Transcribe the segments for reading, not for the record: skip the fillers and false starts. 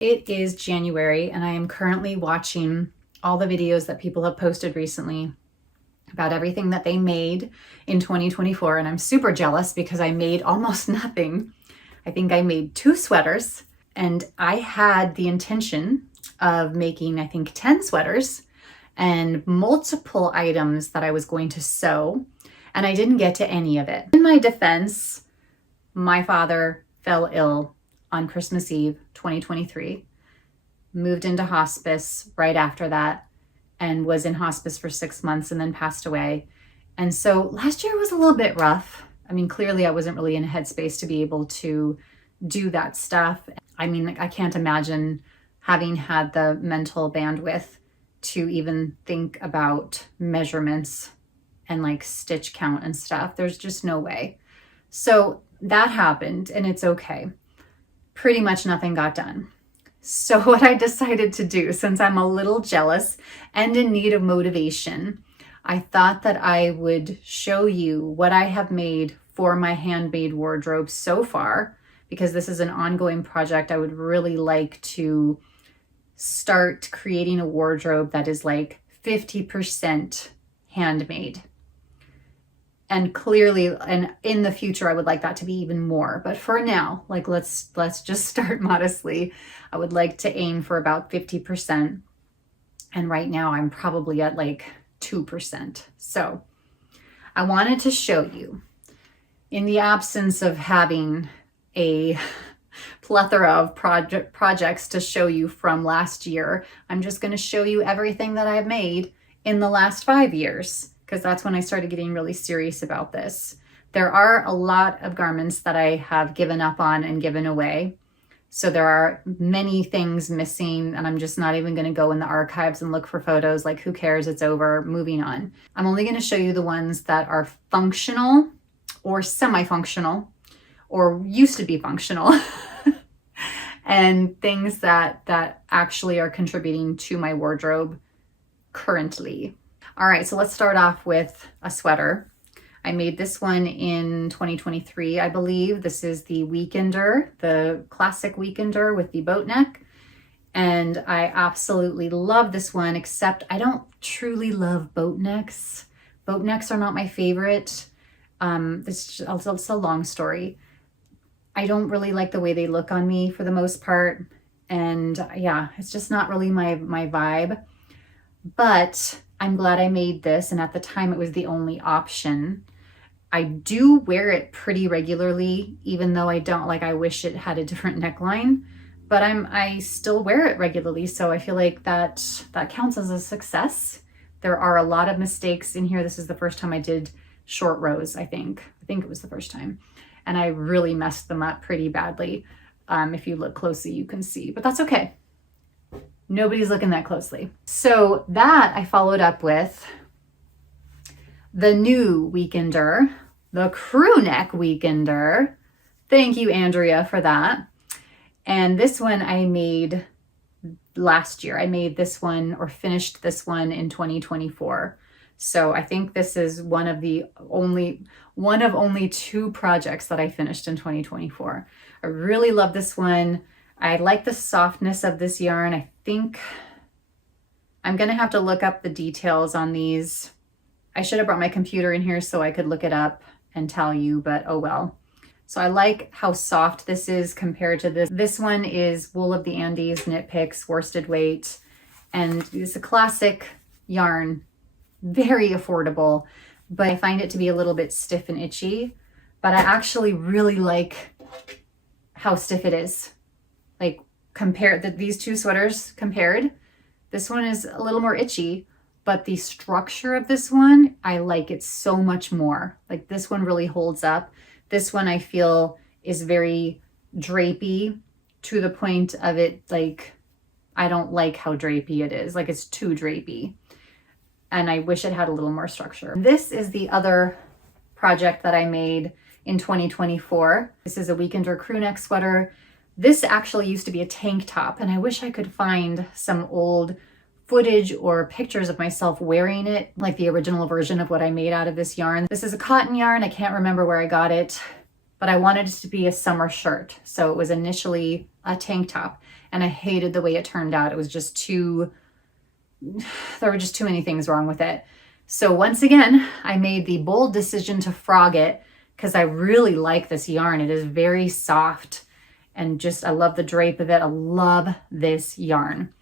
It is January and I am currently watching all the videos that people have posted recently about everything that they made in 2024, and I'm super jealous because I made almost nothing. I think I made 2 sweaters, and I had the intention of making, I think, 10 sweaters and multiple items that I was going to sew, and I didn't get to any of it. In my defense, my father fell ill on Christmas Eve 2023, moved into hospice right after that, and was in hospice for 6 months and then passed away. And so last year was a little bit rough. I mean, clearly I wasn't really in a headspace to be able to do that stuff. I mean, I can't imagine having had the mental bandwidth to even think about measurements and like stitch count and stuff. There's just no way. So that happened, and it's okay. Pretty much nothing got done. So what I decided to do, since I'm a little jealous and in need of motivation, I thought that I would show you what I have made for my handmade wardrobe so far, because this is an ongoing project. I would really like to start creating a wardrobe that is like 50% handmade. And clearly, and in the future, I would like that to be even more. But for now, like let's just start modestly. I would like to aim for about 50%. And right now I'm probably at like 2%. So I wanted to show you, in the absence of having a plethora of projects to show you from last year, I'm just going to show you everything that I've made in the last 5 years, because that's when I started getting really serious about this. There are a lot of garments that I have given up on and given away. So there are many things missing, and I'm just not even going to go in the archives and look for photos. Like, who cares? It's over. Moving on. I'm only going to show you the ones that are functional or semi-functional or used to be functional and things that actually are contributing to my wardrobe currently. All right, so let's start off with a sweater. I made this one in 2023, I believe. This is the Weekender, the classic Weekender with the boat neck. And I absolutely love this one, except I don't truly love boat necks. Boat necks are not my favorite. It's a long story. I don't really like the way they look on me for the most part. And yeah, it's just not really my vibe. But I'm glad I made this, and at the time it was the only option. I do wear it pretty regularly, even though I wish it had a different neckline, but I still wear it regularly, so I feel like that counts as a success. There are a lot of mistakes in here. This is the first time I did short rows, I think it was the first time, and I really messed them up pretty badly. If you look closely, you can see, but that's okay. Nobody's looking that closely. So that I followed up with the new Weekender, the crew neck Weekender. Thank you, Andrea, for that. And this one I made last year. I made this one, or finished this one, in 2024. So I think this is one of only 2 projects that I finished in 2024. I really love this one. I like the softness of this yarn. I think I'm going to have to look up the details on these. I should have brought my computer in here so I could look it up and tell you, but oh well. So I like how soft this is compared to this. This one is Wool of the Andes Knit Picks worsted weight, and it's a classic yarn, very affordable, but I find it to be a little bit stiff and itchy. But I actually really like how stiff it is. Like, these 2 sweaters compared, this one is a little more itchy, but the structure of this one, I like it so much more. Like, this one really holds up. This one I feel is very drapey, to the point of it, like, I don't like how drapey it is. Like, it's too drapey. And I wish it had a little more structure. This is the other project that I made in 2024. This is a Weekender crew neck sweater. This actually used to be a tank top, and I wish I could find some old footage or pictures of myself wearing it, like the original version of what I made out of this yarn. This is a cotton yarn. I can't remember where I got it. but I wanted it to be a summer shirt. So it was initially a tank top, and I hated the way it turned out. It was just there were just too many things wrong with it. So once again, I made the bold decision to frog it because I really like this yarn. It is very soft and just, I love the drape of it. I love this yarn.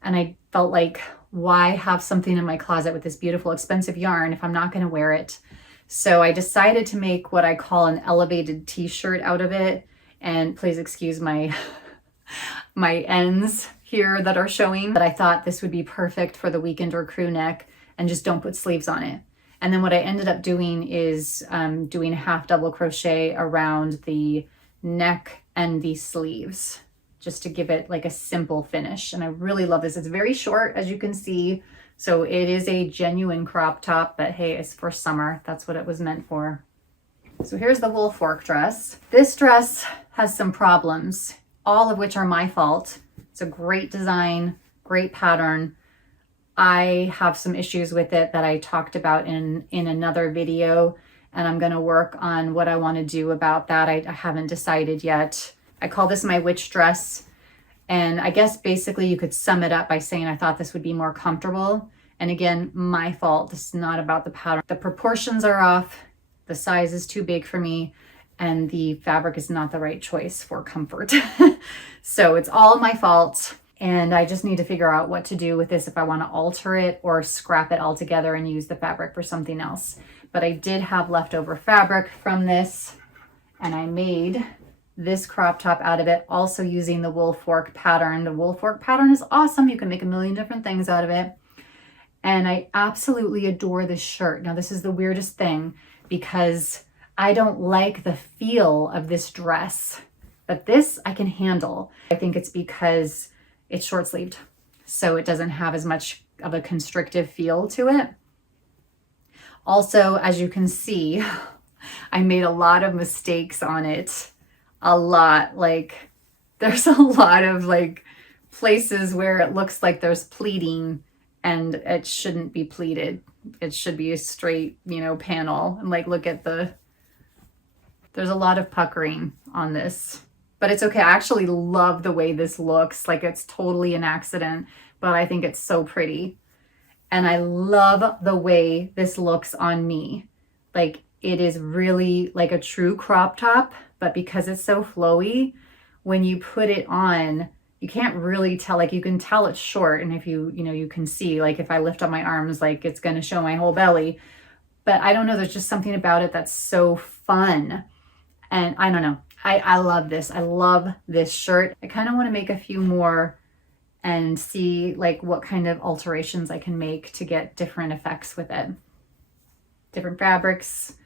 And I felt like, why have something in my closet with this beautiful, expensive yarn if I'm not going to wear it? So I decided to make what I call an elevated t-shirt out of it. And please excuse my ends here that are showing, but I thought this would be perfect for the weekend or crew neck, and just don't put sleeves on it. And then what I ended up doing is doing a half double crochet around the neck and the sleeves, just to give it like a simple finish. And I really love this. It's very short, as you can see. So it is a genuine crop top, but hey, it's for summer. That's what it was meant for. So here's the wool fork dress. This dress has some problems, all of which are my fault. It's a great design, great pattern. I have some issues with it that I talked about in another video, and I'm going to work on what I want to do about that. I haven't decided yet. I call this my witch dress, and I guess basically you could sum it up by saying I thought this would be more comfortable. And again, my fault. This is not about the pattern. The proportions are off, the size is too big for me, and the fabric is not the right choice for comfort. So it's all my fault. And I just need to figure out what to do with this, if I want to alter it or scrap it altogether and use the fabric for something else. But I did have leftover fabric from this, and I made this crop top out of it, also using the wool fork pattern. The wool fork pattern is awesome. You can make a million different things out of it. And I absolutely adore this shirt. Now, this is the weirdest thing because I don't like the feel of this dress, but this I can handle. I think it's because it's short sleeved, so it doesn't have as much of a constrictive feel to it. Also, as you can see, I made a lot of mistakes on it. A lot. Like, there's a lot of like places where it looks like there's pleating and it shouldn't be pleated. It should be a straight, panel. And like, look at there's a lot of puckering on this. But it's okay. I actually love the way this looks. Like, it's totally an accident, but I think it's so pretty. And I love the way this looks on me. Like, it is really like a true crop top, but because it's so flowy, when you put it on, you can't really tell. Like, you can tell it's short. And if you can see, like, if I lift up my arms, like, it's going to show my whole belly. But I don't know. There's just something about it that's so fun. And I don't know. I love this. I love this shirt. I kind of want to make a few more and see like what kind of alterations I can make to get different effects with it. Different fabrics,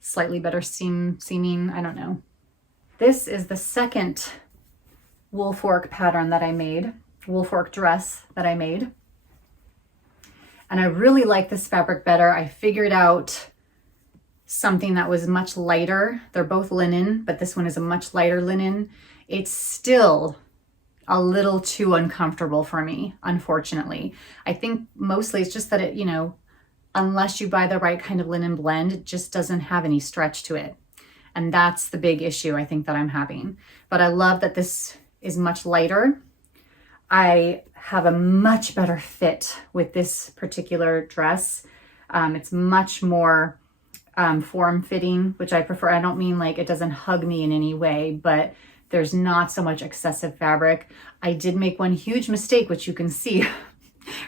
slightly better seaming. I don't know. This is the second wool fork pattern that I made, wool fork dress that I made. And I really like this fabric better. I figured out something that was much lighter. They're both linen, but this one is a much lighter linen. It's still a little too uncomfortable for me, unfortunately. I think mostly it's just that it, unless you buy the right kind of linen blend, it just doesn't have any stretch to it. And that's the big issue I think that I'm having. But I love that this is much lighter. I have a much better fit with this particular dress. It's much more form-fitting, which I prefer. I don't mean like it doesn't hug me in any way, but there's not so much excessive fabric. I did make one huge mistake, which you can see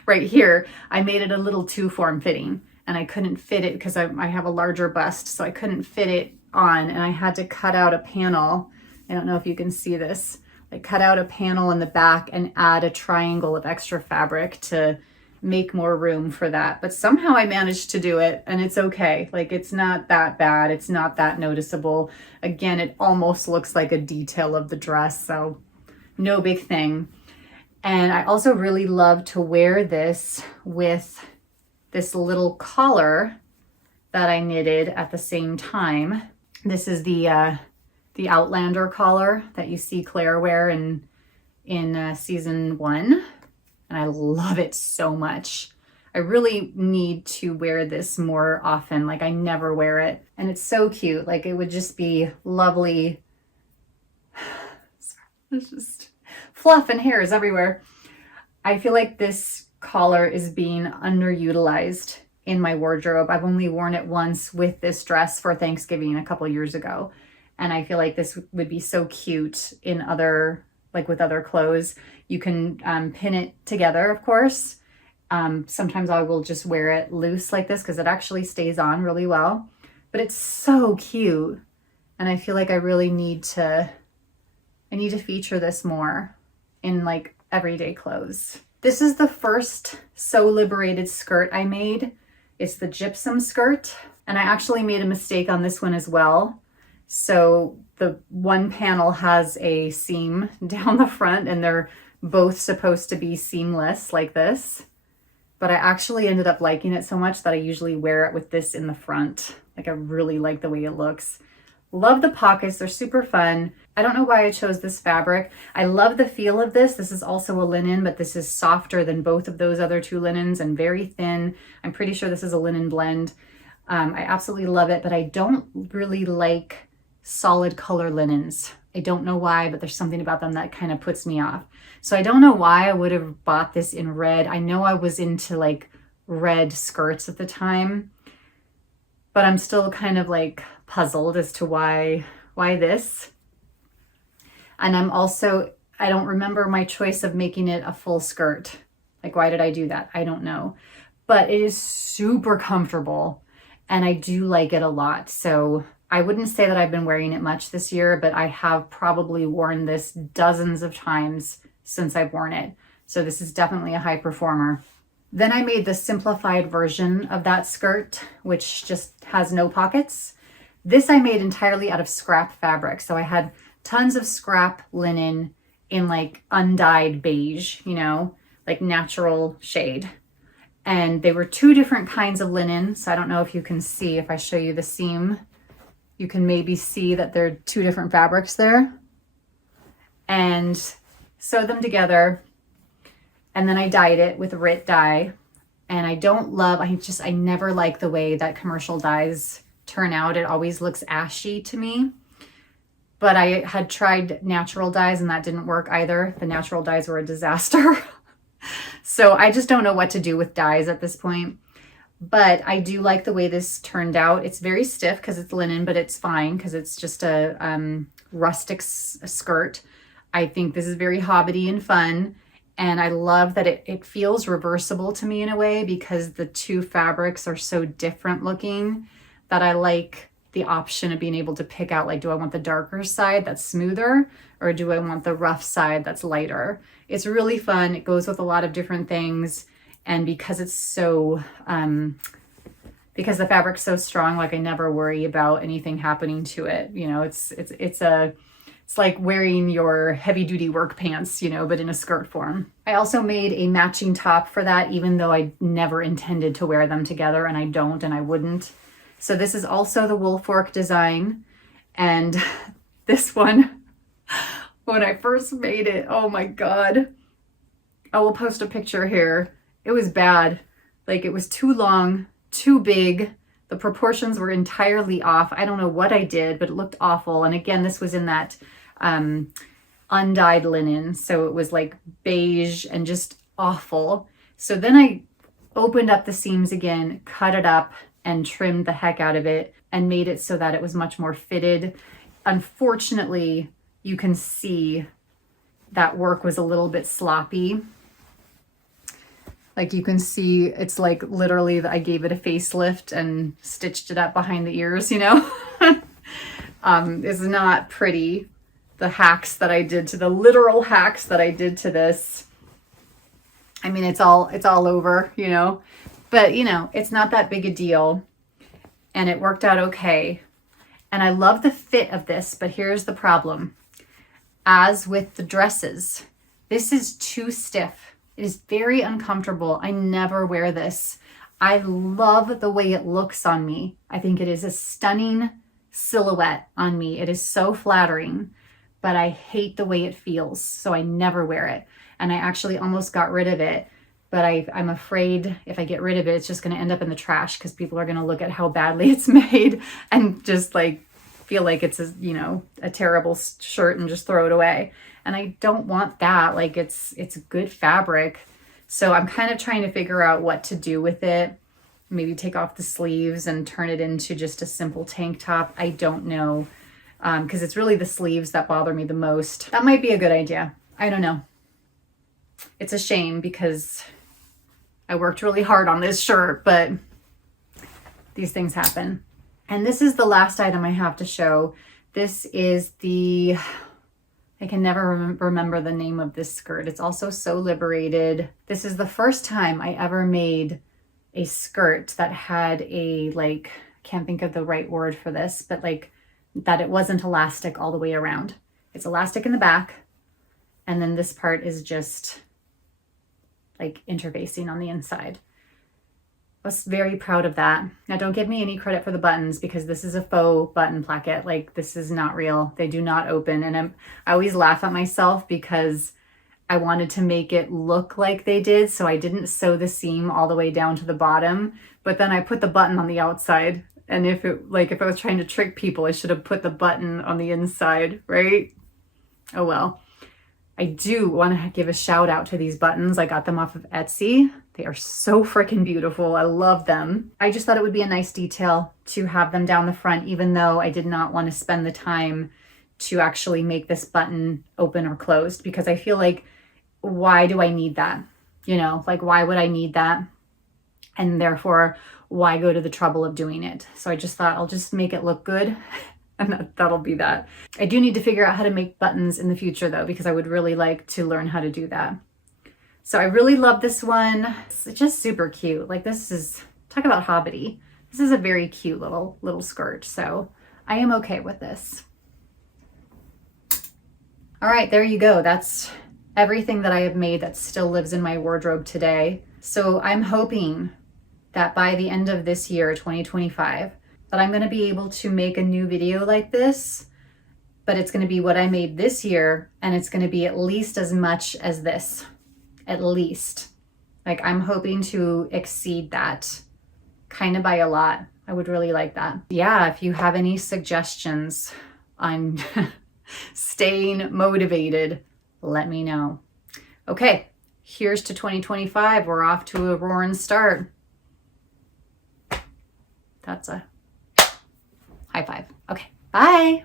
right here. I made it a little too form-fitting, and I couldn't fit it because I have a larger bust, so I couldn't fit it on, and I had to cut out a panel. I don't know if you can see this. I cut out a panel in the back and add a triangle of extra fabric to make more room for that. But somehow I managed to do it, and it's okay. Like, it's not that bad. It's not that noticeable. Again, it almost looks like a detail of the dress, so no big thing. And I also really love to wear this with this little collar that I knitted at the same time. This is the Outlander collar that you see Claire wear in season 1. And I love it so much. I really need to wear this more often. Like I never wear it. And it's so cute. Like it would just be lovely. It's just fluff and hairs everywhere. I feel like this collar is being underutilized in my wardrobe. I've only worn it once with this dress for Thanksgiving a couple years ago. And I feel like this would be so cute in other, like with other clothes. You can pin it together, of course. Sometimes I will just wear it loose like this because it actually stays on really well. But it's so cute. And I feel like I really need to feature this more in like everyday clothes. This is the first So Liberated skirt I made. It's the gypsum skirt. And I actually made a mistake on this one as well. So the one panel has a seam down the front and they're both supposed to be seamless like this. But I actually ended up liking it so much that I usually wear it with this in the front. Like I really like the way it looks. Love the pockets, they're super fun. I don't know why I chose this fabric. I love the feel of this. This is also a linen, but this is softer than both of those other two linens and very thin. I'm pretty sure this is a linen blend. I absolutely love it, but I don't really like solid color linens. I don't know why, but there's something about them that kind of puts me off. So I don't know why I would have bought this in red. I know I was into like red skirts at the time, but I'm still kind of like puzzled as to why this. And I don't remember my choice of making it a full skirt. Like, why did I do that? I don't know. But it is super comfortable and I do like it a lot. So I wouldn't say that I've been wearing it much this year, but I have probably worn this dozens of times since I've worn it. So this is definitely a high performer. Then I made the simplified version of that skirt, which just has no pockets. This I made entirely out of scrap fabric. So I had tons of scrap linen in like undyed beige, you know, like natural shade. And they were two different kinds of linen. So I don't know if you can see, if I show you the seam, you can maybe see that there are two different fabrics there. And sewed them together. And then I dyed it with RIT dye. And I never like the way that commercial dyes turn out. It always looks ashy to me. But I had tried natural dyes and that didn't work either. The natural dyes were a disaster. So I just don't know what to do with dyes at this point. But I do like the way this turned out. It's very stiff because it's linen, but it's fine because it's just a rustic skirt. I think this is very hobbity and fun. And I love that it feels reversible to me in a way because the two fabrics are so different looking that I like the option of being able to pick out, like, do I want the darker side that's smoother or do I want the rough side that's lighter? It's really fun. It goes with a lot of different things. And because it's so, because the fabric's so strong, like I never worry about anything happening to it. You know, it's like wearing your heavy duty work pants, you know, but in a skirt form. I also made a matching top for that, even though I never intended to wear them together, and I don't, and I wouldn't. So this is also the wool fork design. And this one, when I first made it, oh my God, I will post a picture here. It was bad. Like it was too long, too big. The proportions were entirely off. I don't know what I did, but it looked awful. And again, this was in that undyed linen. So it was like beige and just awful. So then I opened up the seams again, cut it up and trimmed the heck out of it and made it so that it was much more fitted. Unfortunately, you can see that work was a little bit sloppy. Like you can see, it's like literally I gave it a facelift and stitched it up behind the ears, you know? It's not pretty. The hacks that I did to the literal hacks that I did to this. I mean, it's all over, you know, but you know, it's not that big a deal and it worked out okay. And I love the fit of this, but here's the problem. As with the dresses, this is too stiff. It is very uncomfortable. I never wear this. I love the way it looks on me. I think it is a stunning silhouette on me. It is so flattering, but I hate the way it feels. So I never wear it. And I actually almost got rid of it but I'm afraid if I get rid of it, it's just going to end up in the trash because people are going to look at how badly it's made and just like feel like it's a, you know, a terrible shirt and just throw it away. And I don't want that. Like it's good fabric. So I'm kind of trying to figure out what to do with it. Maybe take off the sleeves and turn it into just a simple tank top. I don't know. Because it's really the sleeves that bother me the most. That might be a good idea. I don't know. It's a shame because I worked really hard on this shirt, but these things happen. And this is the last item I have to show. This is the, I can never remember the name of this skirt. It's also so liberated. This is the first time I ever made a skirt that had a, like, I can't think of the right word for this, but like that it wasn't elastic all the way around. It's elastic in the back. And then this part is just like interfacing on the inside. I was very proud of that. Now don't give me any credit for the buttons because this is a faux button placket. Like this is not real. They do not open. And I always laugh at myself because I wanted to make it look like they did. So I didn't sew the seam all the way down to the bottom, but then I put the button on the outside. And if I was trying to trick people, I should have put the button on the inside, right? Oh well. I do want to give a shout out to these buttons. I got them off of Etsy. They are so freaking beautiful. I love them. I just thought it would be a nice detail to have them down the front, even though I did not want to spend the time to actually make this button open or closed, because I feel like, why do I need that? You know, like, why would I need that? And therefore, why go to the trouble of doing it? So I just thought I'll just make it look good. And that'll be that. I do need to figure out how to make buttons in the future though, because I would really like to learn how to do that. So I really love this one. It's just super cute. Like this is, talk about hobbity. This is a very cute little skirt. So I am okay with this. All right, there you go. That's everything that I have made that still lives in my wardrobe today. So I'm hoping that by the end of this year, 2025, that I'm going to be able to make a new video like this, but it's going to be what I made this year, and it's going to be at least as much as this, at least. Like I'm hoping to exceed that kind of by a lot. I would really like that. Yeah, if you have any suggestions on staying motivated, let me know. Okay, here's to 2025. We're off to a roaring start. That's a high five. Okay, bye.